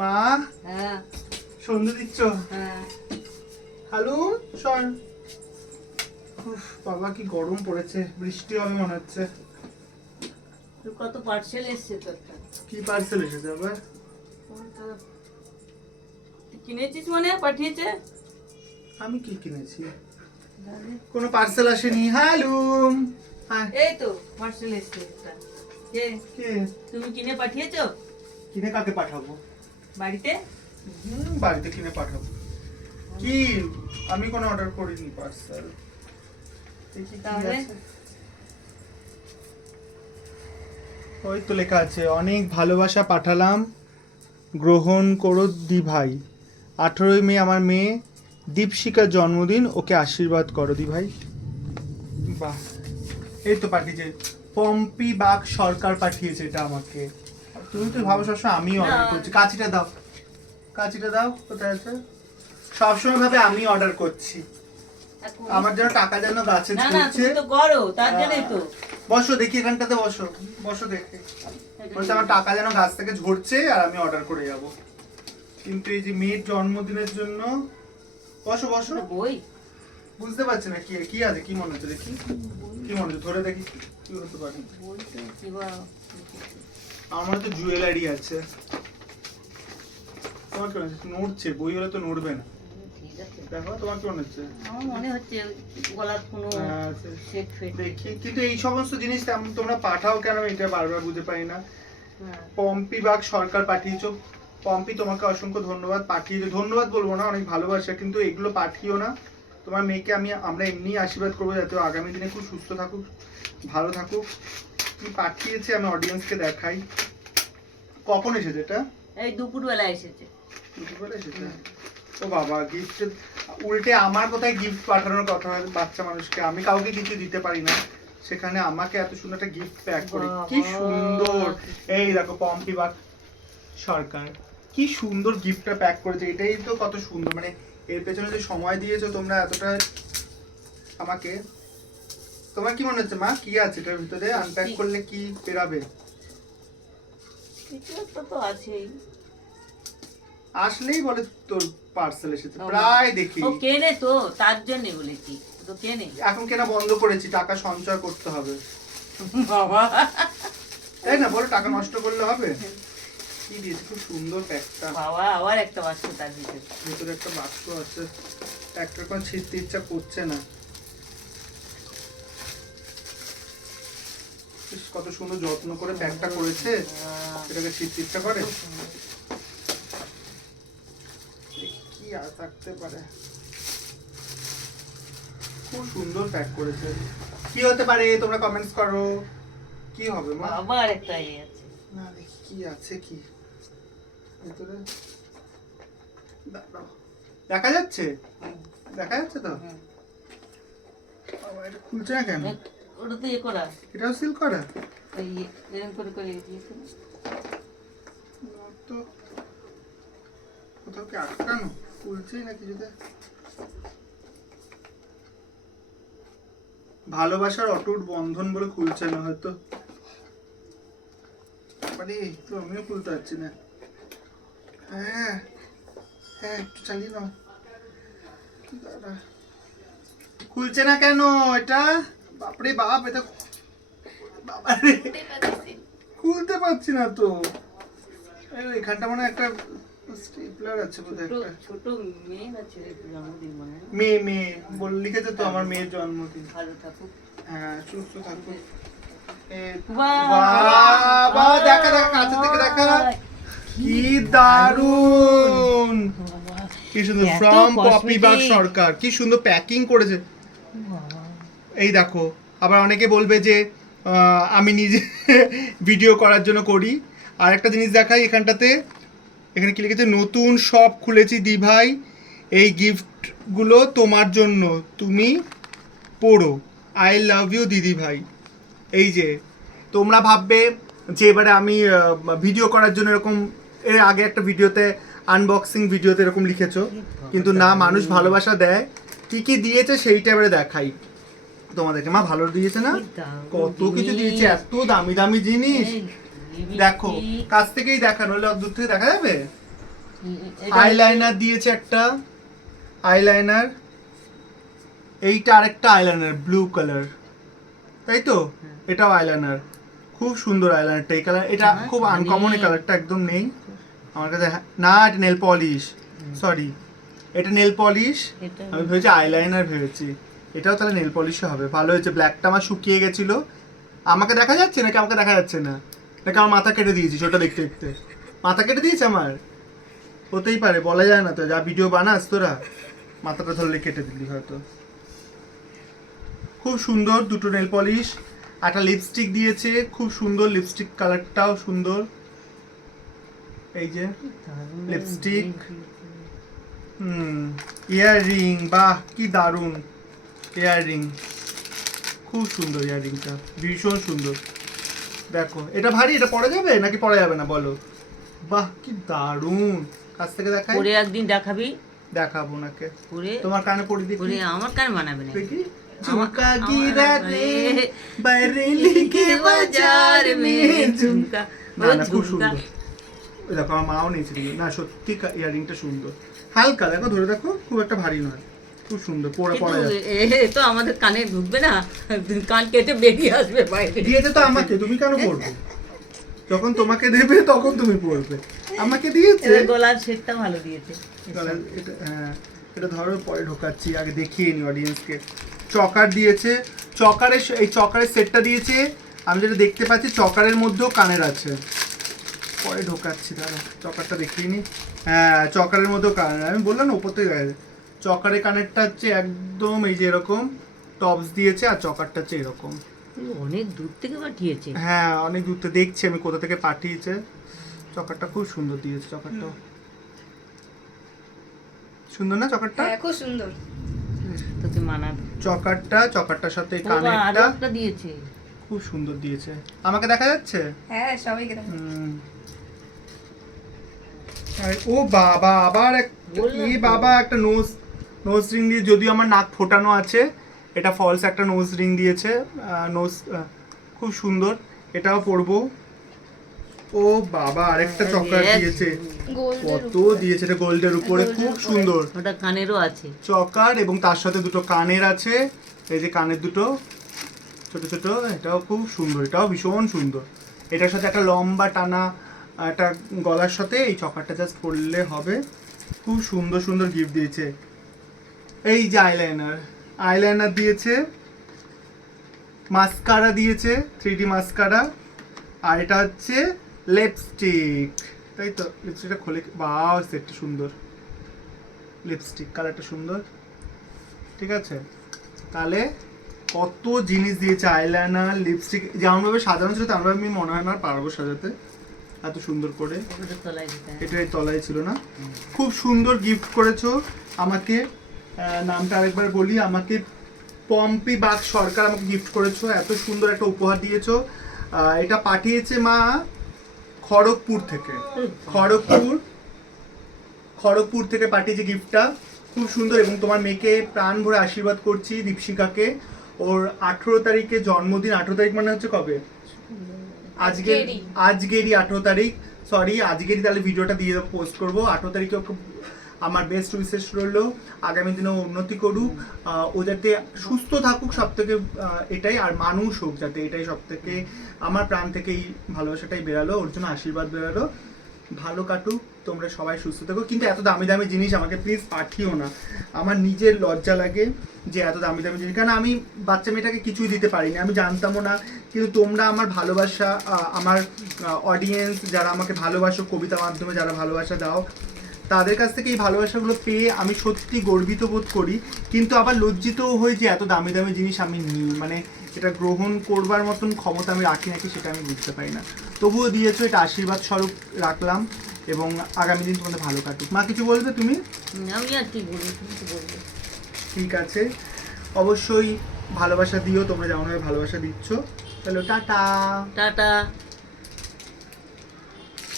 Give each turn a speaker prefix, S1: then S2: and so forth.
S1: মা
S2: হ্যাঁ।
S1: সন্ধে দিচ্ছ?
S2: হ্যাঁ।
S1: হ্যালো শোন উফ, বাবা কি গরম পড়েছে বৃষ্টি হবে মনে হচ্ছে।
S2: তোর কত পার্সেল এসছে তোরটা
S1: কি পার্সেল এসেছে আবার?
S2: কিনেছিস মানে পাঠিয়েছে?
S1: আমি কি কিনেছি? কোনো পার্সেল আসেনি। হ্যালো হ্যাঁ।
S2: এই তো পার্সেল এসছে কে?
S1: কে?
S2: তুমি কিনে পাঠিয়েছো?
S1: কিনে কাকে পাঠাবো?
S2: বাড়িতে?
S1: হুম, বাড়িতে কিনে পাঠাবো। কি? আমি কোনো অর্ডার করিনি পার্সেল
S2: তাহলে?
S1: ওই তো লেখা আছে অনেক ভালোবাসা পাঠালাম গ্রহণ করো দি ভাই আঠেরোই মে আমার মেয়ে দীপশিকার জন্মদিন ওকে আশীর্বাদ করো দি ভাই বাহ। এই তো পাঠিয়েছে। পম্পি বাগ সরকার পাঠিয়েছে এটা আমাকে। তুমি তো ভাবো সবসময় আমি অর্ডার করছি। কাচিটা দাও। কাচিটা দাও কোথায় আছে? সবসময় ভাবে আমি অর্ডার করছি। আমার যেন টাকা যেন গাছে
S2: না না তুমি তো করো তার জন্যই তো।
S1: বসো দেখি এখানটাতে বসো। বসো দেখে। বলছে আমার টাকা যেন গাছ থেকে ঝরছে আর আমি অর্ডার করে যাব। কিন্তু এই যে মেয়ের জন্মদিনের জন্য বসো বসো।
S2: বই?
S1: বুঝতে পারছি না কি কি আছে কি মনে হচ্ছে দেখি? কি মনে হচ্ছে? ধরে দেখি কি হতে পারে?
S2: বই তো কি
S1: আমার তো জুয়েলারি আছে। তোমার কি মনে হচ্ছে নড়ছে বই হলে তো নড়বে না। দেখো তোমার কি মনে হচ্ছে?
S2: আমার মনে হচ্ছে গলার কোনো
S1: হ্যাঁ।
S2: সেট ফেট
S1: দেখি কিন্তু এই সমস্ত জিনিস তোমরা পাঠাও কেন? এটা বারবার বুঝতে পারি না।
S2: হ্যাঁ।
S1: পম্পি বাগ সরকার পাঠিয়েছো। পম্পি তোমাকে অসংখ্য ধন্যবাদ। পাঠিয়েছো ধন্যবাদ বলব না অনেক ভালোবাসা কিন্তু এগুলো পাঠিও না। তোমার মেয়েকে আমি আমরা এমনি আশীর্বাদ করব যাতে আগামী দিনে খুব সুস্থ থাকুক ভালো থাকুক। তুমি পাঠিয়েছে আমি অডিয়েন্সকে দেখাই। কখন এসেছে এটা?
S2: এই দুপুরবেলা এসেছে।
S1: দুপুরবেলা এসেছে? ও বাবা গিফট উল্টে আমার কোথায় গিফট পাঠানোর কথা হয় বাচ্চা মানুষকে? আমি কাউকে কিছু দিতে পারি না। সেখানে আমাকে এত সুন্দর একটা গিফট প্যাক করে। কি সুন্দর। এই দেখো পম্পি বাগ সরকার। কি সুন্দর গিফটটা প্যাক করেছে। এটাই তো কত সুন্দর। মানে এর পেছনে যে সময় দিয়েছ তোমরা এতটা আমাকে তোমার কি মনে হচ্ছে মা? কি আছে এটার ভিতরে? আনপ্যাক করলে কি বেরাবে
S2: কিছু একটা তো আছেই।
S1: আসলেই বলে তোর পার্সেল এসেছে। প্রায় দেখি।
S2: ও কেনে তো তার জন্য বলেছি। তো কেনে।
S1: এখন কেনা বন্ধ করেছি টাকা সঞ্চয় করতে হবে।
S2: বাবা।
S1: তাই না? বলো টাকা নষ্ট করলে হবে? কি দিয়েছে? খুব সুন্দর প্যাকটা।
S2: বাবা আবার একটা বাক্স তার ভিতরে
S1: ভেতরে একটা বাক্স আছে। একটা কোনো ছিঁড়তে ইচ্ছা করছে না। কত সুন্দর যত্ন করে প্যাকটা করেছে। এটাকে ছিঁড়তে ইচ্ছা করে। কি আর থাকতে পারে? খুব সুন্দর প্যাক করেছে। কি হতে পারে? তোমরা কমেন্টস করো। কি হবে মা?
S2: আবার একটা ইয়ে আছে।
S1: না দেখি কি আছে কি? ভেতরে। দেখা যাচ্ছে? দেখা যাচ্ছে তো? এটা খুলছে না কেন?
S2: ওটা তো ইয়ে করা।
S1: এটাও সিল করা?
S2: এরকম করে করে।
S1: না? তো কোথাও কি আটকানো? খুলছেই না কিছুতে? ভালোবাসার অটুট বন্ধন বলে খুলছে না হয়তো? মানে তো আমিও খুলতে পারছি না। হ্যাঁ হ্যাঁ একটু চালিয়ে নাও। খুলছে না কেন এটা? বাপরে বাপ এটা বাবারে। খুলতে পারছি না তো। এখানটা মানে একটা স্টেপলার আছে বোধহয়
S2: ছোট
S1: একটা।
S2: ছোট মেয়ে না ছেলে জন্মদিন মনে হয়।
S1: মেয়ে মেয়ে। বল লিখেছে তো আমার মেয়ের জন্মদিন।
S2: ভালো থাকুক।
S1: হ্যাঁ সুস্থ থাকুক। বাবা দেখা দেখা কাছে থেকে দেখা। দারুণ কি সুন্দর ফ্রম সরকার। কি সুন্দর প্যাকিং করেছে। এই দেখো আবার অনেকে বলবে যে আমি নিজে ভিডিও করার জন্য করি। আর একটা জিনিস দেখাই এখানটাতে। এখানে কি লিখেছে? নতুন শপ খুলেছি দি ভাই এই গিফটগুলো তোমার জন্য। তুমি পড়ো। আই লাভ ইউ দিদি ভাই। এই যে তোমরা ভাববে যে এবারে আমি ভিডিও করার জন্য এরকম এর আগে একটা ভিডিওতে আনবক্সিং ভিডিওতে এরকম লিখেছো। কিন্তু না মানুষ ভালোবাসা দেয়। কি কি দিয়েছে সেইটা এবারে দেখাই তোমাদেরকে। মা ভালো দিয়েছে না? কত কিছু। দিয়েছে এত দামি দামি জিনিস। দেখো কাছ থেকেই দেখানো হলে দূর থেকে দেখা যাবে? আইলাইনার দিয়েছে একটা। আইলাইনার এইটা আরেকটা আইলাইনার ব্লু কালার তাই তো? এটাও আইলাইনার খুব সুন্দর আইলাইনারটা এই কালার এটা
S2: হ্যাঁ,
S1: খুব আনকমন এই কালারটা একদম নেই। আমার কাছে হ্যাঁ- না এটা নেল পলিশ সরি এটা নেল পলিশ আমি ভেবেছি আইলাইনার ভেবেছি। এটাও তাহলে নেল পলিশে হবে। ভালো হয়েছে ব্ল্যাকটা আমার শুকিয়ে গেছিল। আমাকে দেখা যাচ্ছে নাকি আমাকে দেখা যাচ্ছে না? নাকি আমার মাথা কেটে দিয়েছিস ওটা দেখতে দেখতে। মাথা কেটে দিয়েছে আমার? হতেই পারে বলা যায় না তো। যা ভিডিও বানাস তোরা। মাথাটা ধরলে কেটে দিলি হয়তো। খুব সুন্দর দুটো নেল পলিশ একটা লিপস্টিক দিয়েছে। খুব সুন্দর লিপস্টিক কালারটাও সুন্দর। এই যে লিপস্টিক হুম ইয়াররিং বাহ কি দারুণ ইয়াররিং খুব সুন্দর ইয়াররিংটা ভীষণ সুন্দর দেখো এটা ভারী এটা পরা যাবে নাকি পরা যাবে না বলো বাহ কি দারুণ কাছ থেকে দেখাই
S2: পরে একদিন দেখাবি
S1: দেখাবো নাকে
S2: পরে
S1: তোমার কানে পড়ি দেখি
S2: পরে আমার কান বানাবে না
S1: দেখি
S2: আমার-
S1: ঝুমকা
S2: আমার-
S1: গিরা রে বাইরেলি के बाजार में ঝুমকা না না খুব সুন্দর ওই দেখো আমার মাও নিয়েছে। না সত্যি ইয়ারিংটা সুন্দর। হালকা দেখো ধরে দেখো খুব একটা ভারী নয়। খুব সুন্দর পরে পরে
S2: এ তো আমাদের কানে ঢুকবে না। কান কেটে বেরিয়ে আসবে বাইরে।
S1: দিয়েছে তো আমাকে তুমি কেন পড়বে? যখন তোমাকে দেবে তখন তুমি পড়বে। আমাকে দিয়েছে।
S2: গলার সেটটা ভালো দিয়েছে।
S1: তাহলে এটা হ্যাঁ এটা ধরো পরে ঢোকাচ্ছি আগে দেখিয়ে নি অডিয়েন্সকে চকার দিয়েছে চকারের এই চকারের সেটটা দিয়েছে। আমি যেটা দেখতে পাচ্ছি চকারের মধ্যেও কানের আছে। পরে ঢোকাচ্ছি দাঁড়া চকারটা দেখিয়ে নি। হ্যাঁ চকারের মধ্যেও কানের আমি বললাম না উপর থেকে। চকারের কানেরটা হচ্ছে একদম এই যে এরকম টপস দিয়েছে আর চকারটা হচ্ছে এরকম।
S2: অনেক দূর থেকে পাঠিয়েছে।
S1: হ্যাঁ অনেক দূর থেকে দেখছি আমি কোথা থেকে পাঠিয়েছে। চকারটা খুব সুন্দর দিয়েছে চকারটা। সুন্দর না চকারটা?
S3: হ্যাঁ খুব সুন্দর।
S2: তোকে মানাবে।
S1: চকারটা চকারটার সাথে কানেরটা
S2: দিয়েছে।
S1: খুব সুন্দর দিয়েছে। আমাকে দেখা যাচ্ছে?
S3: হ্যাঁ সবাইকে দেখো
S1: হুম। আর ও বাবা আবার এক। বাবা একটা নোজ নোজ রিং দিয়ে যদিও আমার নাক ফোটানো আছে এটা ফলস একটা নোজ রিং দিয়েছে নোজ খুব সুন্দর এটাও পরবো। ও বাবা আরেকটা চকার দিয়েছে। কত দিয়েছে এটা গোল্ডের উপরে খুব সুন্দর।
S2: ওটা কানেরও আছে।
S1: চকার এবং তার সাথে দুটো কানের আছে এই যে কানের দুটো ছোট ছোট এটাও খুব সুন্দর এটাও ভীষণ সুন্দর। এটার সাথে একটা লম্বা টানা একটা গলার সাথে এই চকারটা জাস্ট পরলে হবে। খুব সুন্দর সুন্দর গিফট দিয়েছে। এই যে আইলাইনার আইলাইনার দিয়েছে মাস্কারা দিয়েছে থ্রি ডি মাস্কারা আর এটা হচ্ছে লিপস্টিক তাই তো? লিপস্টিকটা খুলে বা সেটটা সুন্দর। লিপস্টিক কালারটা সুন্দর। ঠিক আছে? তাহলে কত জিনিস দিয়েছে আইলাইনার লিপস্টিক যেমনভাবে সাজানো ছিল তেমনভাবে আমি মনে হয় না পারব সাজাতে। এত সুন্দর করে।
S2: ওটা তলায়
S1: এটা এই তলায় ছিল না। খুব সুন্দর গিফট করেছ। আমাকে নামটা আরেকবার বলি আমাকে পম্পি বাগ সরকার আমাকে গিফট করেছ। এত সুন্দর একটা উপহার দিয়েছ। এটা পাঠিয়েছে মা খড়গপুর থেকে। খড়গপুর খড়গপুর থেকে পাঠিয়েছে গিফটটা খুব সুন্দর এবং তোমার মেয়েকে প্রাণ ভরে আশীর্বাদ করছি দীপশিকাকে ওর আঠেরো তারিখে জন্মদিন। আঠেরো তারিখ মানে হচ্ছে কবে? আজকে
S3: আজকেরই।
S1: আঠেরো তারিখ। সরি আজকেরই তাহলে ভিডিওটা দিয়ে পোস্ট করব। আঠেরো তারিখে আমার বেস্ট উইশেষ রইল। আগামী দিনে উন্নতি করুক। ও যাতে সুস্থ থাকুক সব থেকে এটাই। আর মানুষ হোক যাতে এটাই সব থেকে আমার প্রাণ থেকেই এই ভালোবাসাটাই বেরালো। ওর জন্য আশীর্বাদ বেরালো। ভালো কাটুক। তোমরা সবাই সুস্থ থাকো। কিন্তু এত দামি দামি জিনিস আমাকে প্লিজ পাঠিও না। আমার নিজের লজ্জা লাগে যে এত দামি দামি জিনিস। কারণ আমি বাচ্চা মেয়েটাকে কিছুই দিতে পারিনি, আমি জানতামও না। কিন্তু তোমরা আমার ভালোবাসা আমার অডিয়েন্স যারা আমাকে ভালোবাসো, কবিতা মাধ্যমে যারা ভালোবাসা দাও, তাদের কাছ থেকে এই ভালোবাসাগুলো পেয়ে আমি সত্যি গর্বিত বোধ করি। কিন্তু আবার লজ্জিতও হই যে এত দামি দামি জিনিস আমি নিই। মানে এটা গ্রহণ করবার মতন ক্ষমতা আমি রাখি নাকি সেটা আমি বুঝতে পারি না। তবুও দিয়েছ এটা আশীর্বাদ স্বরূপ রাখলাম এবং আগামী দিন তোমাদের ভালো কাটুক। মা কিছু বলবে তুমি?
S2: আমি আর কি বলব বলবে?
S1: ঠিক আছে। অবশ্যই ভালোবাসা দিও তোমরা যেমনভাবে ভালোবাসা দিচ্ছ। তাহলে টাটা।
S2: টাটা।